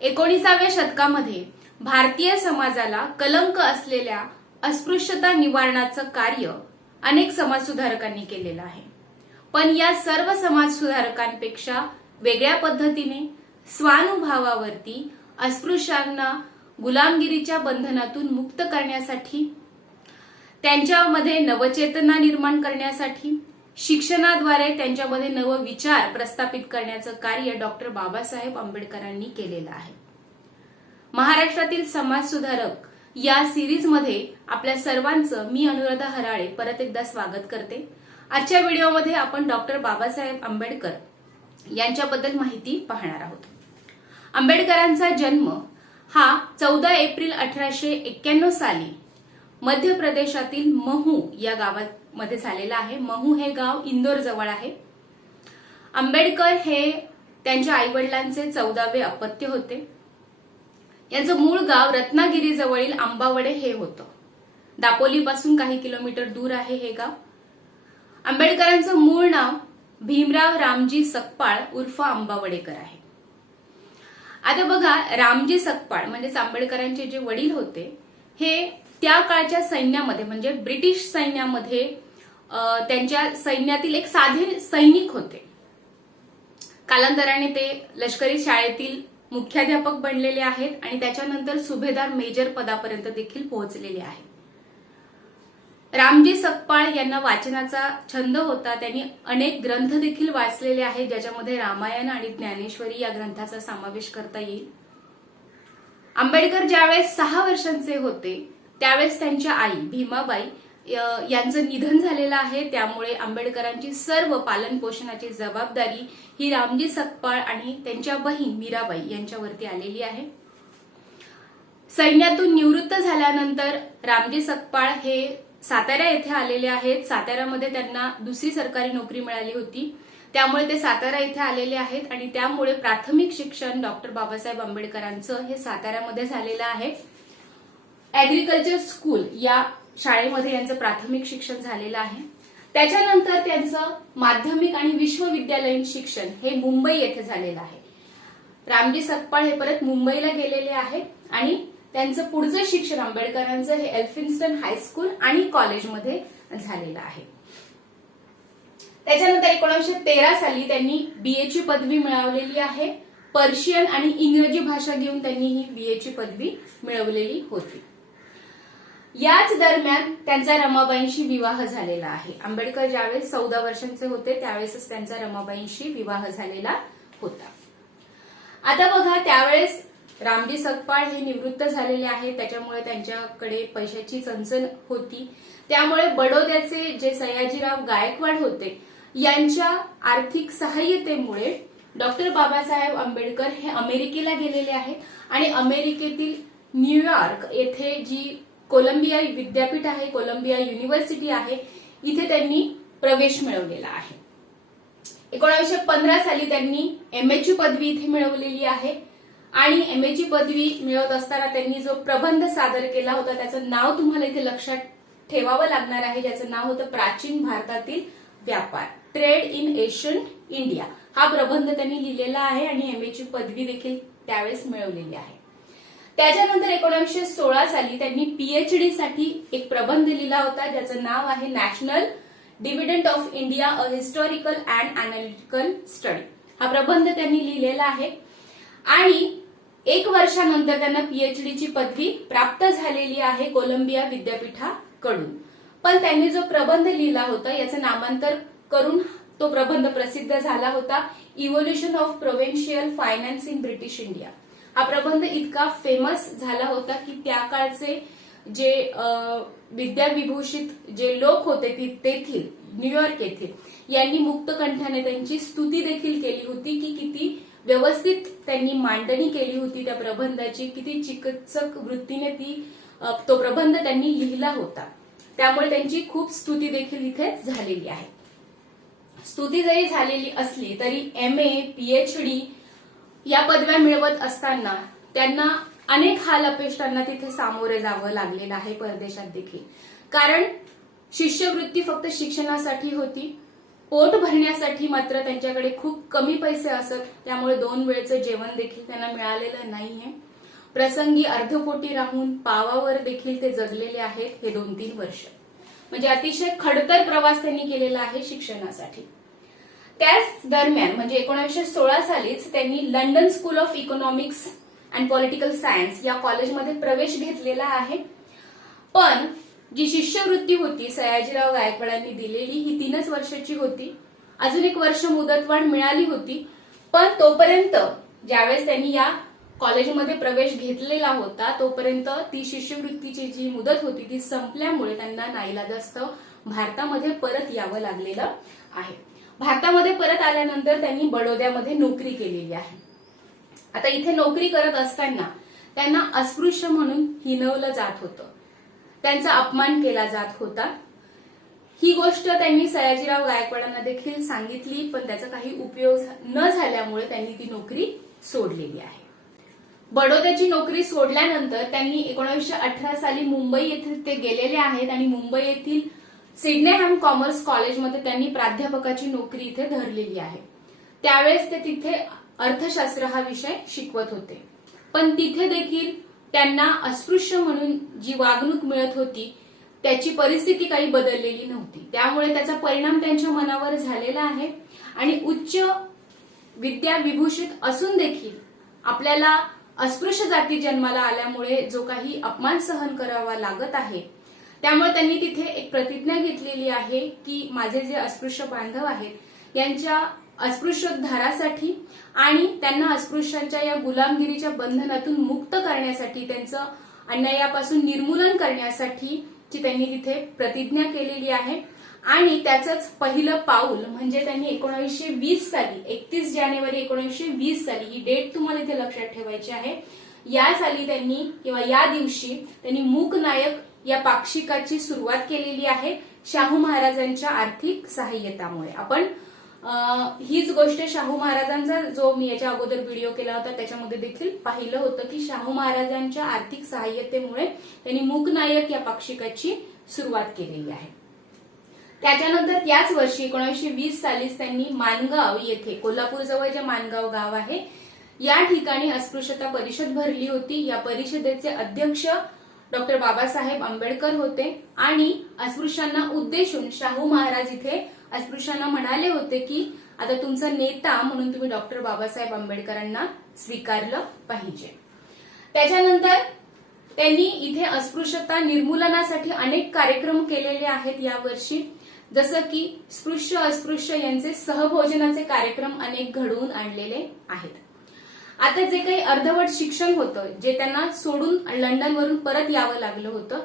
19व्या शतकामध्ये भारतीय समाजाला कलंक असलेल्या अस्पृश्यता निवारणाचं कार्य अनेक समाजसुधारकांनी केलेलं आहे. पण या सर्व समाजसुधारकांपेक्षा वेगळ्या पद्धतीने स्वानुभावावरती अस्पृश्यांना गुलामगिरीच्या बंधनातून मुक्त करण्यासाठी, त्यांच्यामध्ये नवचेतना निर्माण करण्यासाठी, शिक्षणाद्वारे त्यांच्यामध्ये नवविचार प्रस्थापित करण्याचं कार्य डॉक्टर बाबासाहेब आंबेडकरांनी केलेलं आहे. महाराष्ट्रातील समाजसुधारक या सिरीजमध्ये आपल्या सर्वांचं मी अनुराधा हराळे परत एकदा स्वागत करते. आजच्या व्हिडिओमध्ये आपण डॉक्टर बाबासाहेब आंबेडकर यांच्याबद्दल माहिती पाहणार आहोत. आंबेडकरांचा जन्म हा 14 एप्रिल 1891 साली मध्य प्रदेशातील महू या गावामध्ये झालेला आहे. महू हे गाव इंदोर जवळ आहे. आंबेडकर हे त्यांच्या आईवडिलांचे 14वे अपत्य होते. यांचं मूळ गाव रत्नागिरी जवळील आंबावडे हे होतं. दापोलीपासून काही किलोमीटर दूर आहे हे गाव. आंबेडकरांचं मूळ नाव भीमराव रामजी सकपाळ उर्फ आंबावडेकर आहे. आता बघा, रामजी सकपाळ म्हणजेच आंबेडकरांचे जे वडील होते हे त्या काळच्या सैन्यामध्ये म्हणजे ब्रिटिश सैन्यामध्ये त्यांच्या सैन्यातील एक साधे सैनिक होते. कालांतराने ते लष्करी शाळेतील मुख्याध्यापक बनलेले आहेत आणि त्याच्यानंतर सुभेदार मेजर पदापर्यंत देखील पोहोचलेले आहेत. रामजी सकपाळ यांना वाचनाचा छंद होता. त्यांनी अनेक ग्रंथ देखील वाचलेले आहेत, ज्याच्यामध्ये रामायण आणि ज्ञानेश्वरी या ग्रंथाचा समावेश करता येईल. आंबेडकर ज्यावेळेस 6 वर्षांचे होते त्यावेळेस त्यांच्या आई भीमाबाई यांचं निधन झालेलं आहे. त्यामुळे आंबेडकरांची सर्व पालन पोषणाची जबाबदारी ही रामजी सकपाळ आणि त्यांच्या बहीण मीराबाई यांच्यावरती आलेली आहे. सैन्यातून निवृत्त झाल्यानंतर रामजी सकपाळ हे सातारा येथे आलेले आहेत. साताऱ्यामध्ये त्यांना दुसरी सरकारी नोकरी मिळाली होती, त्यामुळे ते सातारा येथे आलेले आहेत आणि त्यामुळे प्राथमिक शिक्षण डॉक्टर बाबासाहेब आंबेडकरांचं हे साताऱ्यामध्ये झालेलं आहे. ऍग्रिकल्चर स्कूल या शाळेमध्ये यांचं प्राथमिक शिक्षण झालेलं आहे. त्याच्यानंतर त्यांचं माध्यमिक आणि विश्वविद्यालयीन शिक्षण हे मुंबई येथे झालेलं आहे. रामजी सकपाळ हे परत मुंबईला गेलेले आहेत आणि त्यांचं पुढचं शिक्षण आंबेडकरांचं हे एल्फिन्स्टन हायस्कूल आणि कॉलेजमध्ये झालेलं आहे. त्याच्यानंतर 1913 साली त्यांनी बीएची पदवी मिळवलेली आहे. पर्शियन आणि इंग्रजी भाषा घेऊन त्यांनी ही बीएची पदवी मिळवलेली होती. याच दरम्यान त्यांचा रमाबाईंशी विवाह झालेला आहे. आंबेडकर ज्यावेळेस 14 वर्षांचे होते त्यावेळेसच त्यांचा रमाबाईंशी विवाह झालेला होता. आता बघा, त्यावेळेस रामजी सकपाळ हे निवृत्त झालेले आहेत, त्याच्यामुळे त्यांच्याकडे पैशाची चणचण होती. त्यामुळे बडोद्याचे जे सयाजीराव गायकवाड होते यांच्या आर्थिक सहाय्यतेमुळे डॉक्टर बाबासाहेब आंबेडकर हे अमेरिकेला गेलेले आहेत आणि अमेरिकेतील न्यूयॉर्क येथे जी कोलंबिया विद्यापीठ आहे, कोलंबिया युनिव्हर्सिटी आहे, इथे त्यांनी प्रवेश मिळवलेला आहे. 1915 साली त्यांनी एमएची पदवी इथे मिळवलेली आहे आणि एमएची पदवी मिळवत असताना त्यांनी जो प्रबंध सादर केला होता त्याचं नाव तुम्हाला इथे लक्षात ठेवावं लागणार आहे, ज्याचं नाव होतं प्राचीन भारतातील व्यापार, ट्रेड इन एशियंट इंडिया. हा प्रबंध त्यांनी लिहिलेला आहे आणि एमएची पदवी देखील त्यावेळेस मिळवलेली आहे. त्याच्यानंतर 1916 साली त्यांनी पीएचडी साठी एक प्रबंध लिहिला होता, ज्याचं नाव आहे national dividend of India a historical and analytical study. हा प्रबंध त्यांनी लिहिलेला आहे आणि 1 वर्षानंतर त्यांना पीएचडीची पदवी प्राप्त झालेली आहे कोलंबिया विद्यापीठाकडून. पण त्यांनी जो प्रबंध लिहिला होता याचं नामांतर करून तो प्रबंध प्रसिद्ध झाला होता, evolution of provincial finance in British India. हा प्रबंध इतका फेमस झाला होता की त्या काळचे जे विद्याविभूषित जे लोक होते तेथील न्यूयॉर्क येथील यांनी मुक्त कंठाने त्यांची स्तुती देखील केली होती की किती व्यवस्थित त्यांनी मांडणी केली होती त्या प्रबंधाची, किती चिकित्सक वृत्तीने तो प्रबंध त्यांनी लिहिला होता. त्यामुळे त्यांची खूप स्तुती देखील इथे झालेली आहे. स्तुती जरी झालेली असली तरी एमए, पीएचडी या पदव्या मिळवत असताना त्यांना अनेक हाल अपेष्टांना तिथे सामोरे जावं लागलेलं आहे परदेशात देखील. कारण शिष्यवृत्ती फक्त शिक्षणासाठी होती पोट भरण्यासाठी मात्र त्यांच्याकडे खूप कमी पैसे असत, त्यामुळे 2 वेळचं जेवण देखील त्यांना मिळालेलं नाहीये. प्रसंगी अर्धपोटी राहून पावावर देखील ते जगलेले आहेत हे 2-3 वर्ष. म्हणजे अतिशय खडतर प्रवास त्यांनी केलेला आहे शिक्षणासाठी. त्याच दरम्यान म्हणजे 1916 सालीच त्यांनी London school of economics and political science या कॉलेजमध्ये प्रवेश घेतलेला आहे. पण जी शिष्यवृत्ती होती सयाजीराव गायकवाडांनी दिलेली ही 3च वर्षाची होती. अजून 1 वर्ष मुदतवाढ मिळाली होती, पण तोपर्यंत ज्यावेळेस त्यांनी या कॉलेजमध्ये प्रवेश घेतलेला होता तोपर्यंत ती शिष्यवृत्तीची जी मुदत होती ती संपल्यामुळे त्यांना नाईलाजास्तव भारतामध्ये परत यावं लागलेलं आहे. भारतामध्ये परत आल्यानंतर त्यांनी बडोद्यामध्ये नोकरी केलेली आहे. आता इथे नोकरी करत असताना त्यांना अस्पृश्य म्हणून हिणवलं जात होतं, त्यांचा अपमान केला जात होता. ही गोष्ट त्यांनी सयाजीराव गायकवाडांना देखील सांगितली, पण त्याचा काही उपयोग न झाल्यामुळे त्यांनी ती नोकरी सोडलेली आहे. बडोद्याची नोकरी सोडल्यानंतर त्यांनी 1918 साली मुंबई येथे ते गेलेले आहेत आणि मुंबई येथील सिडनेहॅम कॉमर्स कॉलेजमध्ये त्यांनी प्राध्यापकाची नोकरी इथे धरलेली आहे. त्यावेळेस ते तिथे अर्थशास्त्र हा विषय शिकवत होते, पण तिथे देखील त्यांना अस्पृश्य म्हणून जी वागणूक मिळत होती त्याची परिस्थिती काही बदललेली नव्हती. त्यामुळे त्याचा परिणाम त्यांच्या मनावर झालेला आहे आणि उच्च विद्या विभूषित असून देखील आपल्याला अस्पृश्य जाती जन्माला आल्यामुळे जो काही अपमान सहन करावा लागत आहे, त्यामुळे त्यांनी तिथे एक प्रतिज्ञा घेतलेली आहे की माझे जे अस्पृश्य बांधव आहेत यांच्या अस्पृश्योद्धारासाठी आणि त्यांना अस्पृश्यांच्या या गुलामगिरीच्या बंधनातून मुक्त करण्यासाठी, त्यांचं अन्यायापासून निर्मूलन करण्यासाठी त्यांनी तिथे प्रतिज्ञा केलेली आहे. आणि त्याचंच पहिलं पाऊल म्हणजे त्यांनी 1920 साली 31 जानेवारी 1920 साली ही डेट तुम्हाला इथे लक्षात ठेवायची आहे. या साली त्यांनी किंवा या दिवशी त्यांनी मूक नायक या पाक्षिकाची सुरुवात केलेली आहे शाहू महाराजांच्या आर्थिक सहाय्यतामुळे. आपण हीच गोष्ट शाहू महाराजांचा जो मी याच्या अगोदर व्हिडिओ केला होता त्याच्यामध्ये देखील पाहिलं होतं की शाहू महाराजांच्या आर्थिक सहाय्यतेमुळे त्यांनी मूक नायक या पाक्षिकाची सुरुवात केलेली आहे. त्याच्यानंतर त्याच वर्षी 1920 सालीच त्यांनी माणगाव येथे, कोल्हापूर जवळ जे माणगाव गाव आहे या ठिकाणी अस्पृश्यता परिषद भरली होती. या परिषदेचे अध्यक्ष डॉक्टर बाबासाहेब आंबेडकर होते आणि अस्पृश्यांना उद्देशून शाहू महाराज इथे अस्पृश्यांना म्हणाले होते की आता तुमचा नेता म्हणून तुम्ही डॉक्टर बाबासाहेब आंबेडकरांना स्वीकारलं पाहिजे. त्याच्यानंतर त्यांनी इथे अस्पृश्यता निर्मूलनासाठी अनेक कार्यक्रम केलेले आहेत यावर्षी, जसं की स्पृश्य अस्पृश्य यांचे सहभोजनाचे कार्यक्रम अनेक घडवून आणलेले आहेत. आता जे काही अर्धवट शिक्षण होतं जे त्यांना सोडून लंडनवरून परत यावं लागलं होतं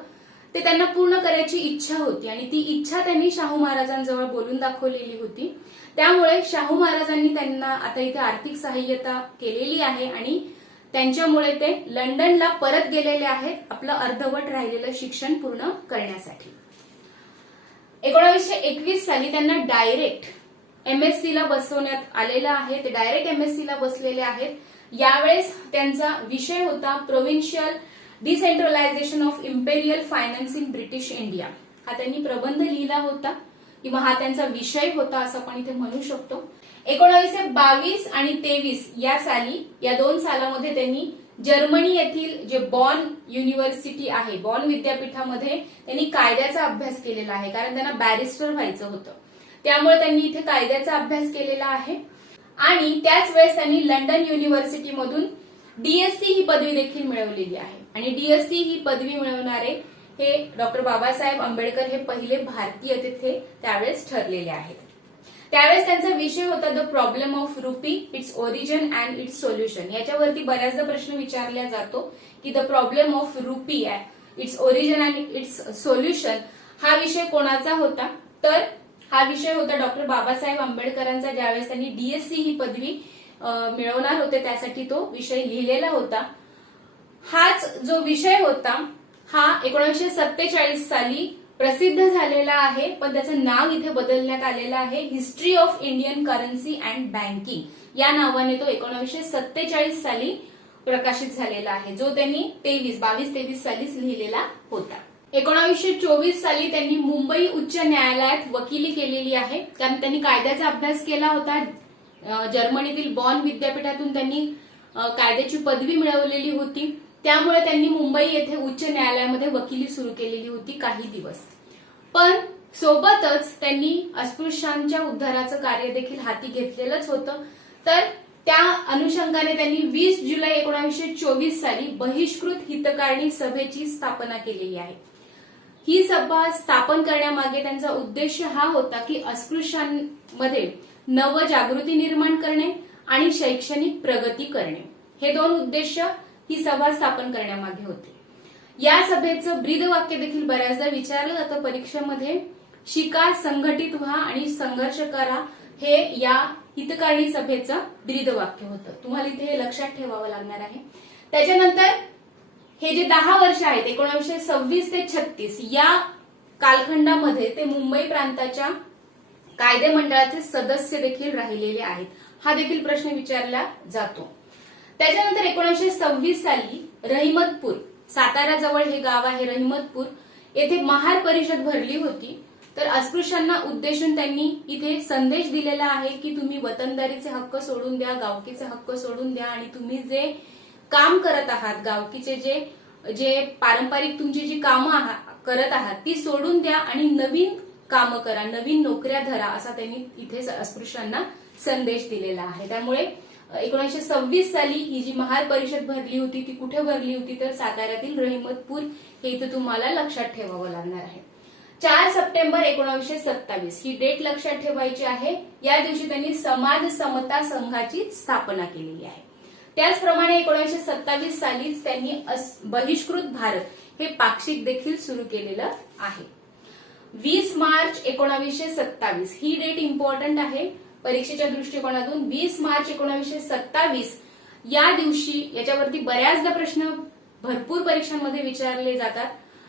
ते त्यांना पूर्ण करायची इच्छा होती आणि ती इच्छा त्यांनी शाहू महाराजांजवळ बोलून दाखवलेली होती. त्यामुळे शाहू महाराजांनी त्यांना आता इथे आर्थिक सहाय्यता केलेली आहे आणि त्यांच्यामुळे ते लंडनला परत गेलेले आहेत आपलं अर्धवट राहिलेलं शिक्षण पूर्ण करण्यासाठी. 1921 साली त्यांना डायरेक्ट MSc ला बसवण्यात आलेलं आहे. ते डायरेक्ट MSc ला बसलेले आहेत. यावेळेस त्यांचा विषय होता provincial decentralization of imperial finance in British India. हा त्यांनी प्रबंध लिहिला होता किंवा हा त्यांचा विषय होता असं आपण इथे म्हणू शकतो. 1922 आणि 23 या साली, या 2 सालामध्ये त्यांनी जर्मनी येथील जे बॉन युनिव्हर्सिटी आहे, बॉन विद्यापीठामध्ये त्यांनी कायद्याचा अभ्यास केलेला आहे, कारण त्यांना बॅरिस्टर व्हायचं होतं. त्यामुळे त्यांनी इथे कायद्याचा अभ्यास केलेला आहे. आणि त्याच वेळेस त्यांनी लंडन युनिव्हर्सिटीमधून DSc ही पदवी देखील मिळवलेली आहे. आणि DSc ही पदवी मिळवणारे हे डॉक्टर बाबासाहेब आंबेडकर हे पहिले भारतीय तिथे त्यावेळेस ठरलेले आहेत. त्यावेळेस त्यांचा विषय होता the problem of rupee, its origin and it's solution. याच्यावरती बऱ्याचदा प्रश्न विचारला जातो की the problem of rupee, its origin and it's solution हा विषय कोणाचा होता, तर हा विषय होता डॉक्टर बाबासाहेब आंबेडकरांचा. ज्यावेळेस त्यांनी DSc ही पदवी मिळवणार होते त्यासाठी तो विषय लिहिलेला होता. हाच जो विषय होता हा 1947 साली प्रसिद्ध झालेला आहे, पण त्याचं नाव इथे बदलण्यात आलेलं आहे. History of Indian currency and banking या नावाने तो 1947 साली प्रकाशित झालेला आहे, जो त्यांनी 22-23 सालीच लिहिलेला होता. 1924 साली त्यांनी मुंबई उच्च न्यायालयात वकिली केलेली आहे, कारण त्यांनी कायद्याचा अभ्यास केला होता. जर्मनीतील बॉन विद्यापीठातून त्यांनी कायद्याची पदवी मिळवलेली होती. त्यामुळे त्यांनी मुंबई येथे उच्च न्यायालयामध्ये वकिली सुरू केलेली होती काही दिवस. पण सोबतच त्यांनी अस्पृश्यांच्या उद्धाराचं कार्य देखील हाती घेतलेलंच होतं. तर त्या अनुषंगाने त्यांनी 20 जुलै 1924 साली बहिष्कृत हितकारिणी सभेची स्थापना केलेली आहे. ही सभा स्थापन करण्यामागे त्यांचा उद्देश हा होता की अस्पृश्यांमध्ये नवजागृती निर्माण करणे आणि शैक्षणिक प्रगती करणे, हे दोन उद्देश ही सभा स्थापन करण्यामागे होते. या सभेचं ब्रीदवाक्य देखील बऱ्याचदा विचारलं जातं परीक्षेमध्ये. शिका, संघटित व्हा आणि संघर्ष करा, हे या हितकारिणी सभेचं ब्रीदवाक्य होतं. तुम्हाला इथे हे लक्षात ठेवावं लागणार आहे. त्याच्यानंतर हे जे 10 वर्ष आहेत 1926 ते 36 या कालखंडामध्ये ते मुंबई प्रांताच्या कायदे मंडळाचे सदस्य देखील राहिलेले आहेत. हा देखील प्रश्न विचारला जातो. त्याच्यानंतर 1926 साली रहिमतपूर, सातारा जवळ हे गाव आहे रहिमतपूर, येथे महार परिषद भरली होती. तर अस्पृश्यांना उद्देशून त्यांनी इथे संदेश दिलेला आहे की तुम्ही वतनदारीचे हक्क सोडून द्या, गावकीचे हक्क सोडून द्या आणि तुम्ही जे काम करत आहात, गावकीचे जे पारंपरिक तुमची जी कामं करत आहात ती सोडून द्या आणि नवीन कामं करा, नवीन नोकऱ्या धरा, असा त्यांनी इथे अस्पृश्यांना संदेश दिलेला आहे. त्यामुळे 1926 साली ही जी महार परिषद भरली होती ती कुठे भरली होती तर साताऱ्यातील रहिमतपूर, हे इथे तुम्हाला लक्षात ठेवावं लागणार आहे. 4 सप्टेंबर 1927 ही डेट लक्षात ठेवायची आहे. या दिवशी त्यांनी समाज समता संघाची स्थापना केलेली आहे. त्याचप्रमाणे 1927 सालीच त्यांनी बहिष्कृत भारत हे पाक्षिक देखील सुरू केलेलं आहे. 20 मार्च 1927 ही डेट इम्पॉर्टंट आहे परीक्षेच्या दृष्टिकोनातून. 20 मार्च 1927 या दिवशी, याच्यावरती बऱ्याचदा प्रश्न भरपूर परीक्षांमध्ये विचारले जातात.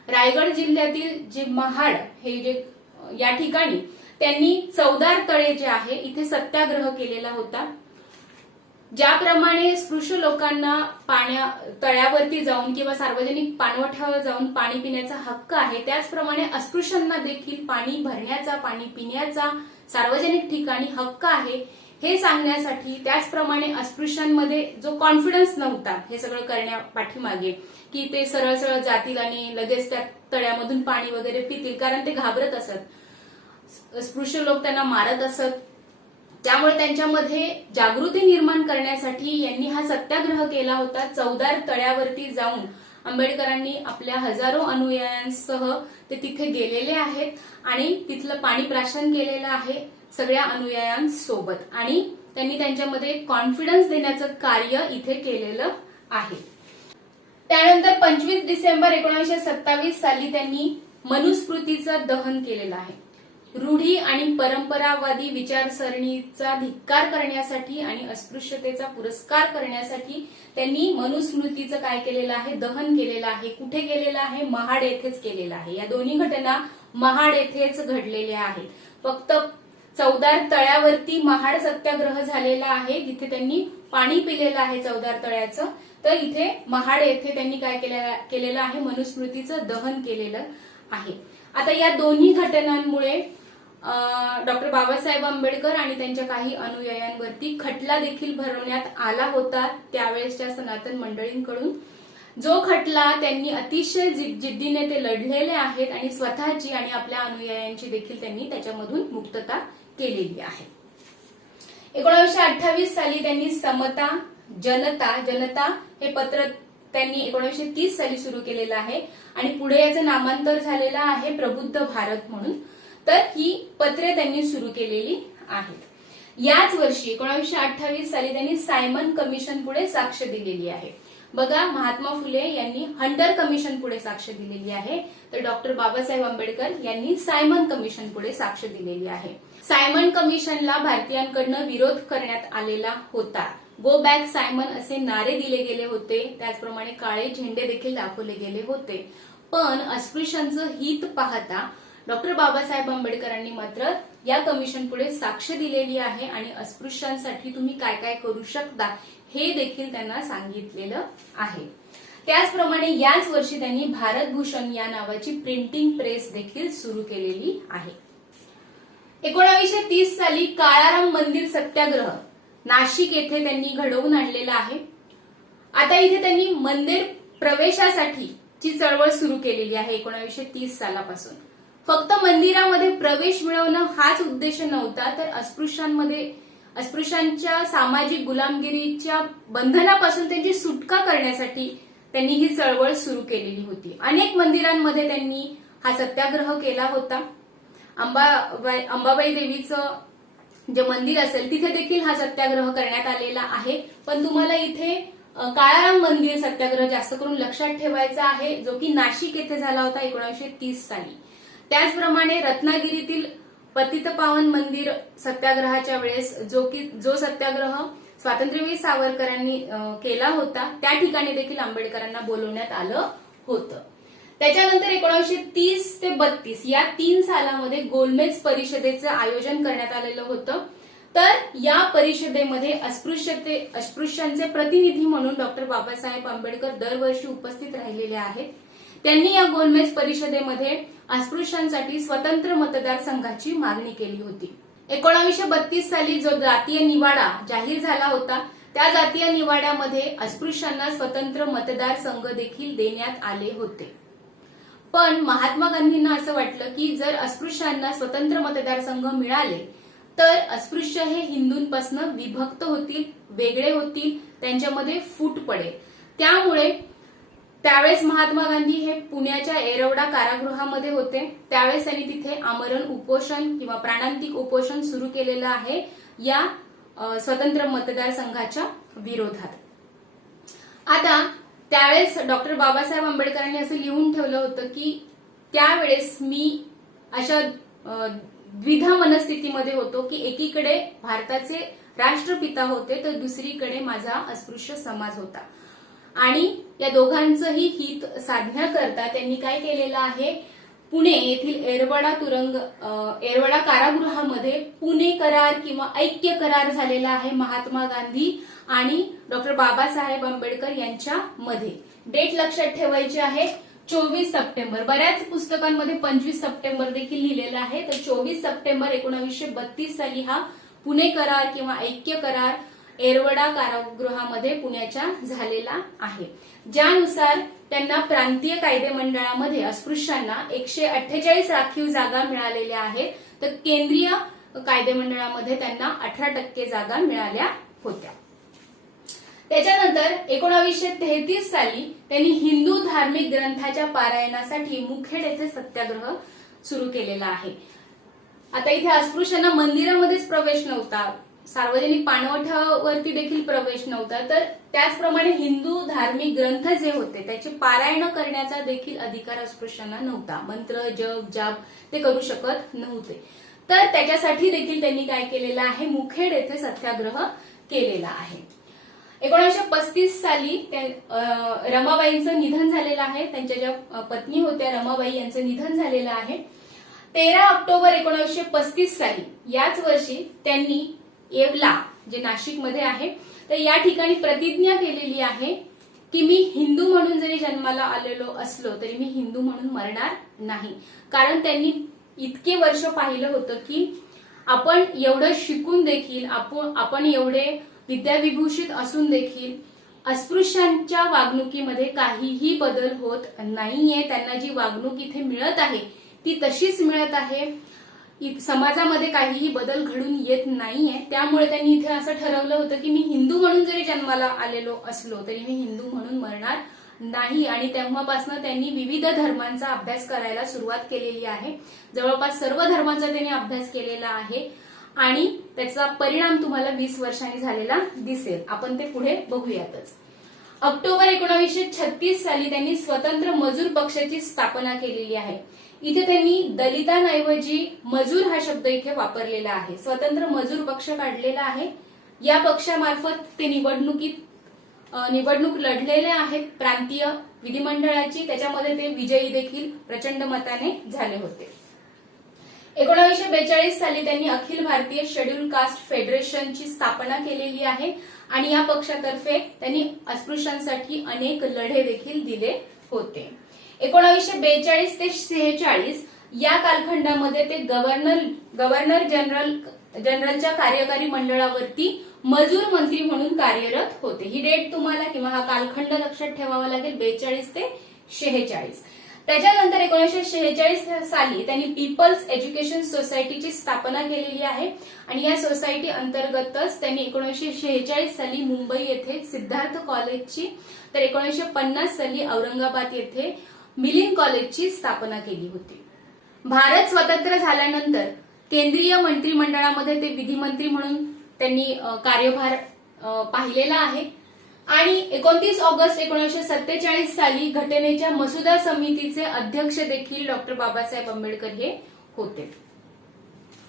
रायगड जिल्ह्यातील जे महाड हे जे या ठिकाणी त्यांनी चौदार तळे जे आहे इथे सत्याग्रह केलेला होता. ज्याप्रमाणे स्पृश्य लोकांना तळ्यावरती जाऊन किंवा सार्वजनिक पाणवठ्यावर जाऊन पाणी पिण्याचा हक्क आहे, त्याचप्रमाणे अस्पृश्यांना देखील पाणी भरण्याचा, पाणी पिण्याचा सार्वजनिक ठिकाणी हक्क आहे हे सांगण्यासाठी, त्याचप्रमाणे अस्पृश्यांमध्ये जो कॉन्फिडन्स नव्हता हे सगळं करण्या पाठीमागे, की ते सरळ सरळ जातील आणि लगेच त्या तळ्यामधून पाणी वगैरे पितील, कारण ते घाबरत असत, स्पृश्य लोक त्यांना मारत असत. त्यामुळे त्यांच्यामध्ये जागृती निर्माण करण्यासाठी यांनी हा सत्याग्रह केला होता. चौदार तळ्यावरती जाऊन आंबेडकरांनी आपल्या हजारो अनुयायांसह ते तिथे गेलेले आहेत आणि तिथलं पाणी प्राशन केलेलं आहे सगळ्या अनुयायांसोबत, आणि त्यांनी त्यांच्यामध्ये कॉन्फिडन्स देण्याचं कार्य इथे केलेलं आहे. त्यानंतर 25 डिसेंबर 1927 साली त्यांनी मनुस्मृतीचं दहन केलेलं आहे. रूढी आणि परंपरावादी विचारसरणीचा धिक्कार करण्यासाठी आणि अस्पृश्यतेचा पुरस्कार करण्यासाठी त्यांनी मनुस्मृतीचं काय केलेलं आहे, दहन केलेलं आहे. कुठे केलेलं आहे, महाड येथेच केलेलं आहे. या दोन्ही घटना महाड येथेच घडलेल्या आहेत. फक्त चौदार तळ्यावरती महाड सत्याग्रह झालेला आहे, जिथे त्यांनी पाणी पिलेलं आहे चौदार तळ्याचं, तर इथे महाड येथे त्यांनी काय केलेलं आहे, मनुस्मृतीचं दहन केलेलं आहे. आता या दोन्ही घटनांमुळे डॉक्टर बाबासाहेब आंबेडकर आणि त्यांच्या काही अनुयायांवरती खटला देखील भरवण्यात आला होता त्यावेळेसच्या सनातन मंडळींकडून. जो खटला त्यांनी अतिशय जिद्दीने ते लढलेले आहेत आणि स्वतःची आणि आपल्या अनुयायांची देखील त्यांनी त्याच्यामधून मुक्तता केलेली आहे. 1928 साली त्यांनी समता जनता हे पत्र त्यांनी 1930 साली सुरू केलेलं आहे आणि पुढे याचं नामांतर झालेलं आहे प्रबुद्ध भारत म्हणून. तर ही पत्रे त्यांनी सुरू केलेली आहेत. याच वर्षी 1928 साली त्यांनी सायमन कमिशन पुढे साक्ष दिलेली आहे. बघा, महात्मा फुले यांनी हंटर कमिशन पुढे साक्ष दिलेली आहे, तर डॉक्टर बाबासाहेब आंबेडकर यांनी सायमन कमिशन पुढे साक्ष दिलेली आहे. सायमन कमिशनला भारतीयांकडनं विरोध करण्यात आलेला होता. गो बॅक सायमन असे नारे दिले गेले होते, त्याचप्रमाणे काळे झेंडे देखील दाखवले गेले होते. पण अस्पृश्यांचं हित पाहता डॉक्टर बाबासाहेब आंबेडकरांनी मात्र या कमिशन पुढे साक्ष दिलेली आहे आणि अस्पृश्यांसाठी तुम्ही काय काय करू शकता हे देखील त्यांना सांगितलेलं आहे. त्याचप्रमाणे याच वर्षी त्यांनी भारत भूषण या नावाची प्रिंटिंग प्रेस देखील सुरू केलेली आहे. 1930 साली काळाराम मंदिर सत्याग्रह नाशिक येथे त्यांनी घडवून आणलेला आहे. आता इथे त्यांनी मंदिर प्रवेशासाठी ची चळवळ सुरू केलेली आहे 1930 सालापासून. फक्त मंदिरामध्ये प्रवेश मिळवणं हाच उद्देश नव्हता, तर अस्पृश्यांच्या सामाजिक गुलामगिरीच्या बंधनापासून त्यांची सुटका करण्यासाठी त्यांनी ही चळवळ सुरू केलेली होती. अनेक मंदिरांमध्ये त्यांनी हा सत्याग्रह केला होता. अंबाबाई देवीचं जे मंदिर असेल तिथे देखील हा सत्याग्रह करण्यात आलेला आहे. पण तुम्हाला इथे काळाराम मंदिर सत्याग्रह जास्त करून लक्षात ठेवायचा आहे, जो की नाशिक येथे झाला होता 1930 साली. त्याचप्रमाणे रत्नागिरीतील पतितपावन मंदिर सत्याग्रहाच्या वेळेस जो सत्याग्रह स्वातंत्र्यवीर सावरकरांनी केला होता, त्या ठिकाणी देखील आंबेडकरांना बोलवण्यात आलं होतं. त्याच्यानंतर 1930 ते 32 या 3 सालामध्ये गोलमेज परिषदेचं आयोजन करण्यात आलेलं होतं. तर या परिषदेमध्ये अस्पृश्यांचे प्रतिनिधी म्हणून डॉक्टर बाबासाहेब आंबेडकर दरवर्षी उपस्थित राहिलेले आहेत. त्यांनी या गोलमेज परिषदेमध्ये अस्पृश्यांसाठी स्वतंत्र मतदारसंघाची मागणी केली होती. 1932 साली जो जातीय निवाडा जाहीर झाला होता, त्या जातीय निवाड्यामध्ये अस्पृश्यांना स्वतंत्र मतदारसंघ देखील देण्यात आले होते. पण महात्मा गांधींना असं वाटलं की जर अस्पृश्यांना स्वतंत्र मतदारसंघ मिळाले तर अस्पृश्य हे हिंदूंपासून विभक्त होतील, वेगळे होतील, त्यांच्यामध्ये फूट पडेल. त्यामुळे त्यावेळेस महात्मा गांधी हे पुण्याच्या येरवडा कारागृहामध्ये होते. त्यावेळेस त्यांनी तिथे आमरण उपोषण किंवा प्राणांतिक उपोषण सुरू केलेलं आहे या स्वतंत्र मतदारसंघाच्या विरोधात. आता त्यावेळेस डॉक्टर बाबासाहेब आंबेडकरांनी असं लिहून ठेवलं होतं की त्यावेळेस मी अशा द्विधा मनस्थितीमध्ये होतो की एकीकडे भारताचे राष्ट्रपिता होते तर दुसरीकडे माझा अस्पृश्य समाज होता. आणि या दोघांचंही हित साधण्याकरता त्यांनी काय केलेलं आहे, पुणे येथील येरवडा कारागृहामध्ये पुणे करार किंवा ऐक्य करार झालेला आहे महात्मा गांधी आणि डॉक्टर बाबासाहेब आंबेडकर यांच्या मध्ये. डेट लक्षात ठेवायची आहे 24 सप्टेंबर. बऱ्याच पुस्तकांमध्ये 25 सप्टेंबर देखील लिहिलेलं आहे. तर 24 सप्टेंबर 1932 साली हा पुणे करार किंवा ऐक्य करार येरवडा कारागृहामध्ये पुण्याच्या झालेला आहे, ज्यानुसार त्यांना प्रांतीय कायदे मंडळामध्ये अस्पृश्यांना 148 राखीव जागा मिळालेल्या आहेत. तर केंद्रीय कायदे मंडळामध्ये त्यांना 18% जागा मिळाल्या होत्या. त्याच्यानंतर 1933 साली त्यांनी हिंदू धार्मिक ग्रंथाच्या पारायणासाठी मुखेड येथे सत्याग्रह सुरू केलेला आहे. आता इथे अस्पृश्यांना मंदिरामध्येच प्रवेश नव्हता, सार्वजनिक पाणवठ्यावरती देखील प्रवेश नव्हता, तर त्याचप्रमाणे हिंदू धार्मिक ग्रंथ जे होते त्याचे पारायण करण्याचा देखील अधिकार अस्पृश्यांना नव्हता. मंत्र जप जाप ते करू शकत नव्हते. तर त्याच्यासाठी देखील त्यांनी काय केलेलं आहे, मुखेड येथे सत्याग्रह केलेला आहे. 1935 साली रमाबाईंचं निधन झालेलं आहे. त्यांच्या ज्या पत्नी होत्या रमाबाई यांचं निधन झालेलं आहे. 13 ऑक्टोबर 1935 साली याच वर्षी त्यांनी येवला जे नाशिकमध्ये आहे तर या ठिकाणी प्रतिज्ञा केलेली आहे की मी हिंदू म्हणून जरी जन्माला आलेलो असलो तरी मी हिंदू म्हणून मरणार नाही. कारण त्यांनी इतके वर्ष पाहिलं होतं की आपण एवढं शिकून देखील आपण एवढे विद्याविभूषित असून देखील अस्पृश्यांच्या वागणुकीमध्ये काहीही बदल होत नाहीये. त्यांना जी वागणूक इथे मिळत आहे ती तशीच मिळत आहे. समाजामध्ये काहीही बदल घडून येत नाहीये. त्यामुळे त्यांनी इथे असं ठरवलं होतं की मी हिंदू म्हणून जरी जन्माला आलेलो असलो तरी मी हिंदू म्हणून मरणार नाही. आणि तेव्हापासून त्यांनी विविध धर्मांचा अभ्यास करायला सुरुवात केलेली आहे. जवळपास सर्व धर्मांचा त्यांनी अभ्यास केलेला आहे आणि त्याचा परिणाम तुम्हाला 20 वर्षांनी झालेला दिसेल. आपण ते पुढे बघूयातच. ऑक्टोबर 1936 साली त्यांनी स्वतंत्र मजूर पक्षाची स्थापना केलेली आहे. इथे त्यांनी दलितांऐवजी मजूर हा शब्द इथे वापरलेला आहे. स्वतंत्र मजूर पक्ष काढलेला आहे. या पक्षामार्फत ते निवडणूक लढलेले आहेत प्रांतीय विधिमंडळाची. त्याच्यामध्ये ते विजयी देखील प्रचंड मताने झाले होते. 1942 साली त्यांनी अखिल भारतीय शेड्यूल कास्ट फेडरेशनची स्थापना केलेली आहे आणि या पक्षातर्फे त्यांनी अस्पृश्यांसाठी अनेक लढे देखील दिले होते. 1942 ते 46 या कालखंडामध्ये ते गव्हर्नर जनरलच्या कार्यकारी मंडळावरती मजूर मंत्री म्हणून कार्यरत होते. ही डेट तुम्हाला किंवा हा कालखंड लक्षात ठेवावा लागेल, 42 ते 46. त्याच्यानंतर 1946 साली त्यांनी पीपल्स एज्युकेशन सोसायटीची स्थापना केलेली आहे आणि या सोसायटी अंतर्गतच त्यांनी 1946 साली मुंबई येथे सिद्धार्थ कॉलेजची तर 1950 साली औरंगाबाद येथे मिलिंद कॉलेजची स्थापना केली होती. भारत स्वतंत्र झाल्यानंतर केंद्रीय मंत्रिमंडळामध्ये ते विधिमंत्री म्हणून त्यांनी कार्यभार पाहिलेला आहे आणि 29 ऑगस्ट 1947 साली घटनेच्या मसुदा समितीचे अध्यक्ष देखील डॉक्टर बाबासाहेब आंबेडकर हे होते.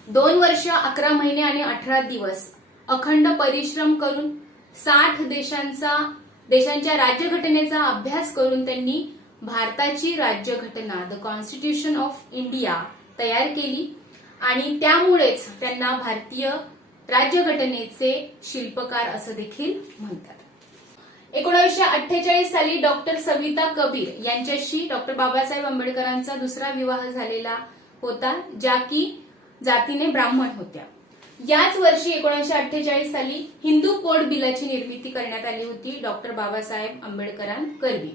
2 वर्ष 11 महिने आणि 18 दिवस अखंड परिश्रम करून 60 देशांच्या राज्यघटनेचा अभ्यास करून त्यांनी भारताची राज्यघटना द कॉन्स्टिट्यूशन ऑफ इंडिया तयार केली आणि त्यामुळेच त्यांना भारतीय राज्यघटनेचे शिल्पकार असं देखील म्हणतात. 1948 साली डॉक्टर सविता कबीर यांच्याशी डॉक्टर बाबासाहेब आंबेडकरांचा दुसरा विवाह झालेला होता, ज्या की जातीने ब्राह्मण होत्या. याच वर्षी 1948 साली हिंदू कोड बिलाची निर्मिती करण्यात आली होती डॉक्टर बाबासाहेब आंबेडकरांकरवी.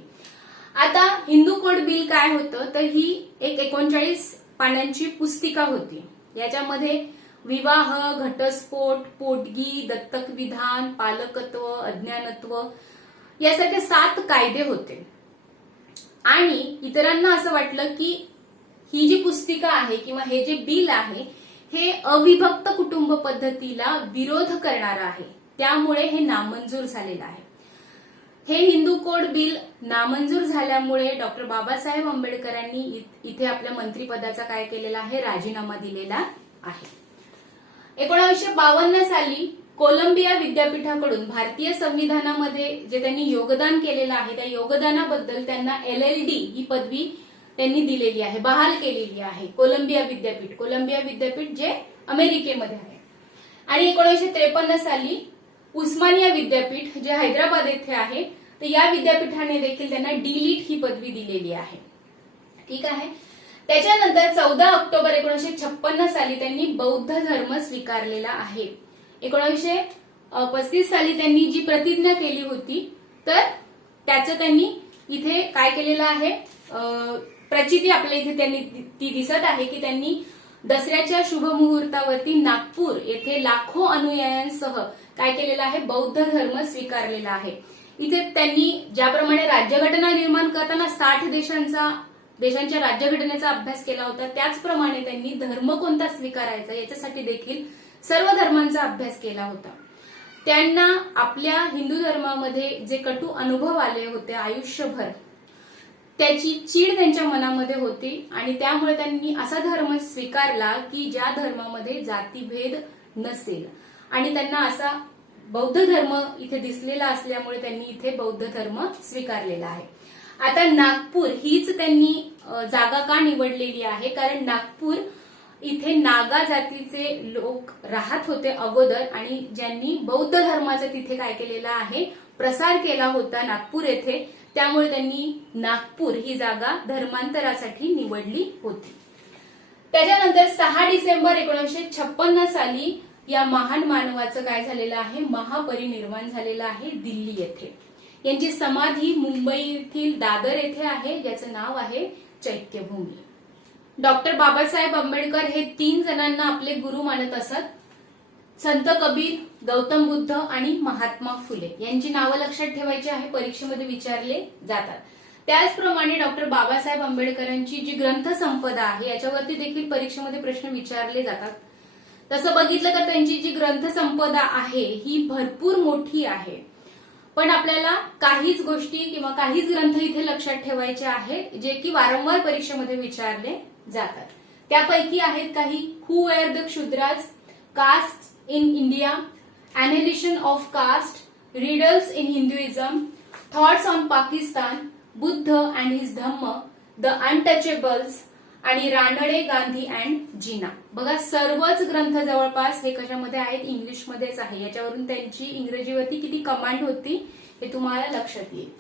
आता हिंदू कोड बिल काय होतं तर ही एक 39 पानांची पुस्तिका होती. याच्यामध्ये विवाह, घटस्फोट, पोटगी, दत्तक विधान, पालकत्व, अज्ञानत्व यासारखे 7 कायदे होते आणि इतरांना असं वाटलं की ही जी पुस्तिका आहे किंवा हे जे बिल आहे हे अविभक्त कुटुंब पद्धतीला विरोध करणारं आहे, त्यामुळे हे नामंजूर झालेलं आहे. हे हिंदू कोड बिल नामंजूर झाल्यामुळे डॉक्टर बाबासाहेब आंबेडकरांनी इथे आपल्या मंत्रिपदाचा काय केलेला आहे, राजीनामा दिलेला आहे. 1952 साली कोलंबिया विद्यापीठाकडून भारतीय संविधानामध्ये जे त्यांनी योगदान केलेलं आहे त्या योगदानाबद्दल त्यांना LLD ही पदवी त्यांनी दिलेली आहे, बहाल केलेली आहे. कोलंबिया विद्यापीठ जे अमेरिकेमध्ये आहे. आणि 1953 साली उस्मानिया विद्यापीठ जे हैदराबाद येथे आहे तर या विद्यापीठाने देखील त्यांना D.Litt ही पदवी दिलेली आहे. ठीक आहे. त्याच्यानंतर 14 ऑक्टोबर 1956 साली त्यांनी बौद्ध धर्म स्वीकारलेला आहे. 1935 साली त्यांनी जी प्रतिज्ञा केली होती तर त्याचं त्यांनी इथे काय केलेलं आहे, प्रचिती आपल्या इथे त्यांनी ती दिसत आहे की त्यांनी दसऱ्याच्या शुभ मुहूर्तावरती नागपूर येथे लाखो अनुयायांसह काय केलेलं आहे, बौद्ध धर्म स्वीकारलेला आहे. इथे त्यांनी ज्याप्रमाणे राज्यघटना निर्माण करताना 60 देशांच्या राज्यघटनेचा अभ्यास केला होता त्याचप्रमाणे त्यांनी धर्म कोणता स्वीकारायचा याच्यासाठी देखील सर्व धर्मांचा अभ्यास केला होता. त्यांना आपल्या हिंदू धर्मामध्ये जे कटू अनुभव आले होते आयुष्यभर त्याची चीड त्यांच्या मनामध्ये होती आणि त्यामुळे त्यांनी असा धर्म स्वीकारला की ज्या धर्मामध्ये जातीभेद नसेल आणि त्यांना असा बौद्ध धर्म इथे दिसलेला असल्यामुळे त्यांनी इथे बौद्ध धर्म स्वीकारलेला आहे. आता नागपूर हीच त्यांनी जागा का निवडलेली आहे, कारण नागपूर इथे नागा जातीचे लोक राहत होते अगोदर आणि ज्यांनी बौद्ध धर्माचा तिथे काय केलेला आहे, प्रसार केला होता नागपूर येथे, त्यामुळे त्यांनी नागपूर ही जागा धर्मांतरासाठी निवडली होती. त्याच्यानंतर 6 डिसेंबर 1956 साली या महान मानवाचं काय झालेलं आहे, महापरिनिर्वाण झालेलं आहे दिल्ली येथे. यांची समाधी मुंबई येथील दादर येथे आहे, ज्याचं नाव आहे चैत्यभूमी. डॉक्टर बाबासाहेब आंबेडकर हे 3 जणांना आपले गुरु मानत असत. संत कबीर, गौतम बुद्ध आणि महात्मा फुले यांची नावं लक्षात ठेवायची आहे, परीक्षेमध्ये विचारले जातात. त्याचप्रमाणे डॉक्टर बाबासाहेब आंबेडकरांची जी ग्रंथसंपदा आहे याच्यावरती देखील परीक्षेमध्ये प्रश्न विचारले जातात. तसं बघितलं तर त्यांची जी ग्रंथसंपदा आहे ही भरपूर मोठी आहे, पण आपल्याला काहीच गोष्टी किंवा काहीच ग्रंथ इथे लक्षात ठेवायचे आहेत जे की वारंवार परीक्षेमध्ये विचारले जातात. त्यापैकी आहेत काही who were the Shudras, caste in India, annihilation of caste, riddles in Hinduism, thoughts on Pakistan, Buddha and his Dhamma, the untouchables आणि रानडे, गांधी अँड जिना. बघा सर्वच ग्रंथ जवळपास हे कशामध्ये आहेत, इंग्लिशमध्येच आहे. याच्यावरून त्यांची इंग्रजीवरती किती कमांड होती हे तुम्हाला लक्षात येईल.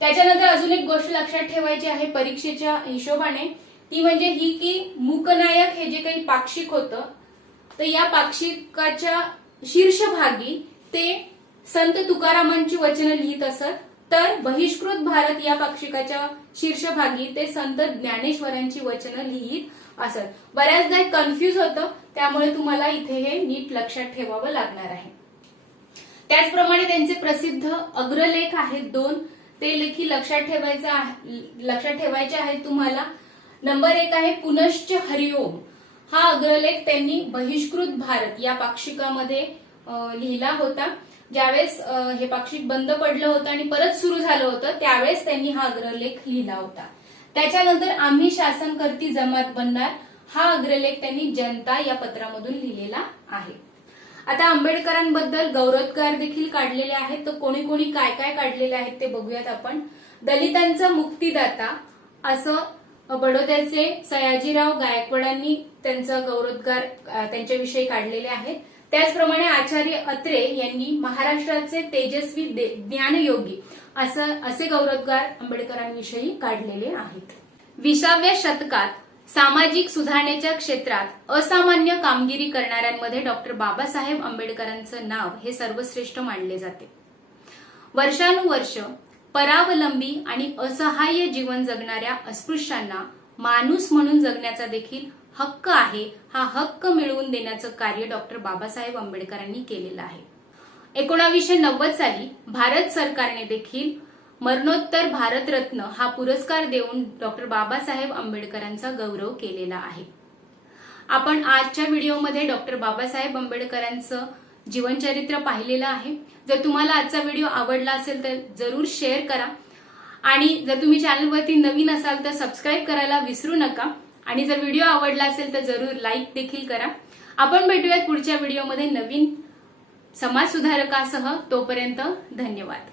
त्याच्यानंतर अजून एक गोष्ट लक्षात ठेवायची आहे परीक्षेच्या हिशोबाने, ती म्हणजे ही की मूकनायक हे जे काही पाक्षिक होतं, तर या पाक्षिकाच्या शीर्षभागी ते संत तुकारामांची वचनं लिहित असत, तर बहिष्कृत भारत या पाक्षिकाच्या शीर्षभागी ते संत ज्ञानेश्वरांची वचनं लिहित असत. बऱ्याचदा कन्फ्युज होतं, त्यामुळे तुम्हाला इथे हे नीट लक्षात ठेवावं लागणार आहे. त्याचप्रमाणे त्यांचे प्रसिद्ध अग्रलेख आहेत 2, ते देखील लक्षात ठेवायचे आहेत तुम्हाला. नंबर 1 आहे पुनश्च हरिओम. हा अग्रलेख त्यांनी बहिष्कृत भारत या पाक्षिकामध्ये लिहिला होता. ज्यावेळेस हे पाक्षिक बंद पडलं होतं आणि परत सुरू झालं होतं, त्यावेळेस त्यांनी हा अग्रलेख लिहिला होता. त्याच्यानंतर आम्ही शासन करती जमात बनणार हा अग्रलेख त्यांनी जनता या पत्रामधून लिहिलेला आहे. आता आंबेडकरांबद्दल गौरवोद्गार देखील काढलेले आहेत, तर कोणी कोणी काय काय काढलेले आहेत ते बघूयात आपण. दलितांचा मुक्तीदाता असं बडोद्याचे सयाजीराव गायकवाडांनी त्यांचा गौरवोद्गार त्यांच्याविषयी काढलेले आहेत. त्याचप्रमाणे आचार्य अत्रे यांनी महाराष्ट्राचे तेजस्वी ज्ञानयोगी असे गौरवोद्गार आंबेडकरांविषयी काढलेले आहेत. 20व्या शतकात सामाजिक सुधारणेच्या क्षेत्रात असामान्य कामगिरी करणाऱ्यांमध्ये डॉक्टर बाबासाहेब आंबेडकरांचं नाव हे सर्वश्रेष्ठ मानले जाते. वर्षानुवर्ष परावलंबी आणि असहाय्य जीवन जगणाऱ्या अस्पृश्यांना माणूस म्हणून जगण्याचा देखील हक्क आहे. हा हक्क मिळवून देण्याचं कार्य डॉक्टर बाबासाहेब आंबेडकरांनी केलेलं आहे. 1990 साली भारत सरकारने देखील मरणोत्तर भारतरत्न हा पुरस्कार देऊन डॉक्टर बाबासाहेब आंबेडकरांचा गौरव केलेला आहे. आपण आजच्या व्हिडिओमध्ये डॉक्टर बाबासाहेब आंबेडकरांचं जीवनचरित्र पाहिलेलं आहे. जर तुम्हाला आजचा व्हिडिओ आवडला असेल तर जरूर शेअर करा आणि जर तुम्ही चॅनलवरती नवीन असाल तर सबस्क्राईब करायला विसरू नका. आणि जर व्हिडिओ आवडला असेल तर जरूर लाईक देखील करा. आपण भेटूयात पुढच्या व्हिडिओमध्ये नवीन समाज सुधारकासह. तोपर्यंत धन्यवाद.